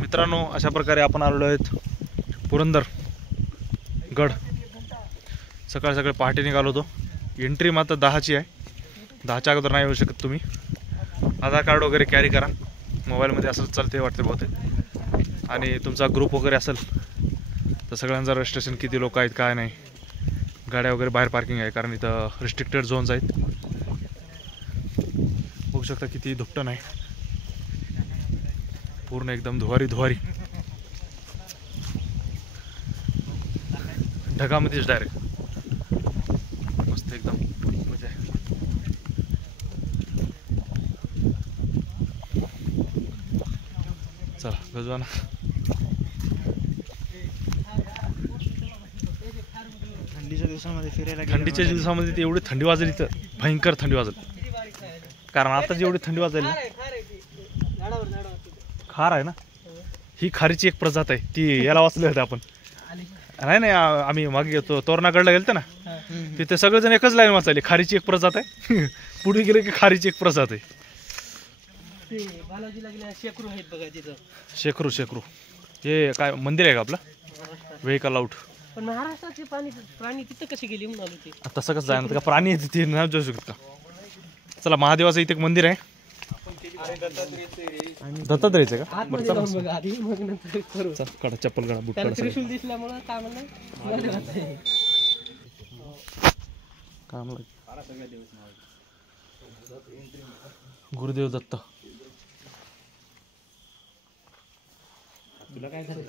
मित्रांनो, अशा प्रकारे आपण आलेलो आहेत पुरंदर गड। सकाळ सकाळी पहाटे निघालो होतो। एंट्री मात्र 10ची आहे, 10च्या अगोदर नाही येऊ शकत तुम्ही। आधार कार्ड वगैरे कॅरी करा, मोबाईलमध्ये असं चालते वाटते बहुतेक। आणि तुमचा ग्रुप वगैरे असेल तर सगळ्यांचं रजिस्ट्रेशन, किती लोक आहेत काय नाही, गाड्या वगैरे बाहेर पार्किंग आहे, कारण इथं रिस्ट्रिक्टेड झोन्स आहेत। बघू शकता किती धुपटण आहे, पूर्ण एकदम धुवारी धुवारी, ढगामध्येच डायरेक्ट मस्त एकदम मजा आहे। चला गजवाना। थंडीच्या दिवसामध्ये फिरायला, थंडीच्या दिवसामध्ये एवढी थंडी वाजेल, इथं भयंकर थंडी वाजेल। कारण आता जेवढी थंडी वाजेल ना, खार आहे ना, ही खारीची एक प्रजात आहे, ती याला वाचले होते आपण। नाही आम्ही मागे येतो तोरणागडला गेलतो ना, तिथे सगळेजण एकच लाईन वाचायली, खारीची एक प्रजात आहे। पुढे गेले की खारीची एक प्रजात आहे। शेकरू शेकरू हे काय मंदिर आहे का आपलं? Vehicle out. पण महाराष्ट्राचे प्राणी तिथं कसे गेले म्हणून आलो ते। तसं कसं जाणार का? प्राणी तिथे नाही जाऊ शकत का? चला, महादेवाचं इथे एक मंदिर आहे, दत्तात्रेयचं का? काढा चप्पल, काढा बूट, काढा। त्रिशूल दिसल्यामुळे काय म्हणलं काय म्हणलं? गुरुदेव दत्त। तुला काय झालं?